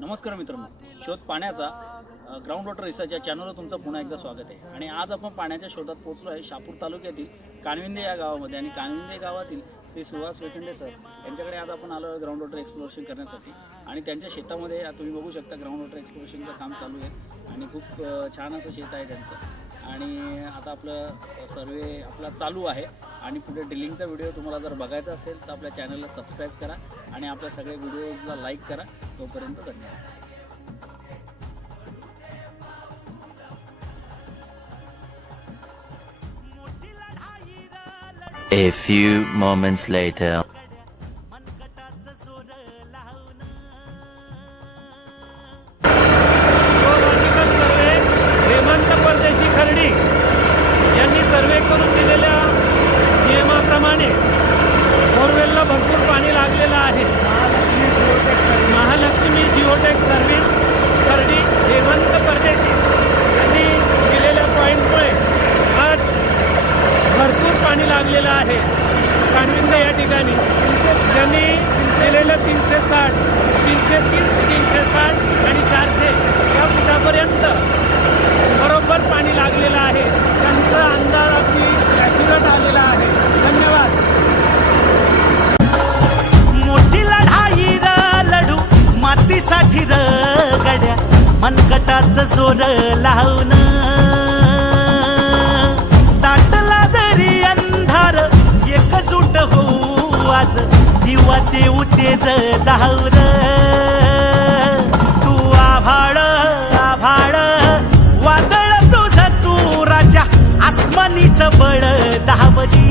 नमस्कार मित्रांनो, शोध पाण्याचा ग्राउंड वॉटर रिसर्च या चॅनलवर तुमचं पुन्हा एकदा स्वागत आहे। आणि आज आपण पाण्याच्या शोधात पोहोचलो आहे शहापूर तालुक्यातील कानविंदे या गावामध्ये। आणि कानविंदे गावातील श्री सुहास वेखंडे सर यांच्याकडे आज आपण आलो ग्राउंड वॉटर एक्सप्लोरेशन करण्यासाठी। आणि त्यांच्या शेतामध्ये तुम्ही बघू शकता ग्राउंड वॉटर एक्सप्लोरेशनचं काम चालू आहे आणि खूप छान असं शेत आहे त्यांचं। आणि आता आपलं सर्वे आपला चालू आहे आणि पुढे ड्रिलिंगचा व्हिडिओ तुम्हाला जर बघायचा असेल तर आपल्या चॅनलला सबस्क्राईब करा आणि आपल्या सगळ्या व्हिडिओजला लाईक करा। तोपर्यंत धन्यवाद। A few moments later. Hemant परदेशी खर्डी यांनी सर्वे करून दिलेल्या नियमाप्रमाणे बोरवेलला भरपूर पाणी लागलेलं आहे। महालक्ष्मी जिओटेक सर्व्हिस खर्डी हेमंत परदेशी यांनी दिलेल्या पॉईंटमुळे आज भरपूर पाणी लागलेलं आहे कानविंदे या ठिकाणी। त्यांनी दिलेलं 360, 330, 360 आणि 400 या फुटापर्यंत बरोबर पाणी लागलेलं आहे। त्यांचा अंदाज अगदी ॲक्युरेट आलेला आहे। धन्यवाद। मोठी लढाई लढू मातीसाठी गड्या मनगटाचं जोर लावून ताटला जरी अंधार एकजूट होऊ आज दिवा देऊ तेज धावर तू आभाळ आभाळ वादळ तुझ तू राजा आसमानीच बळ धावजी